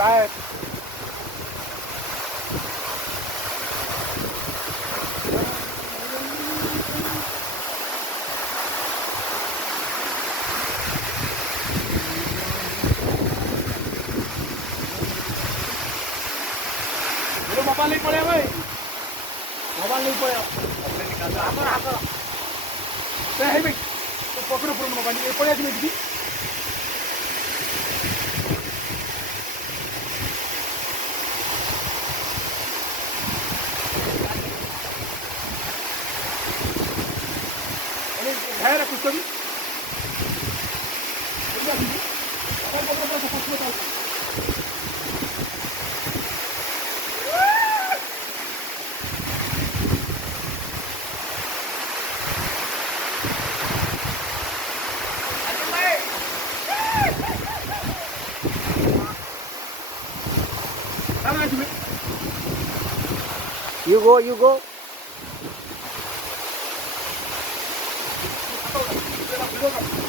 काय मोबाइल नहीं पड़े भाई मोबाइल नहीं पड़े है भाई तो पकड़ो पूरा मोबाइल ये पड़े दीदी है ना कुछ कभी You go, you go. Video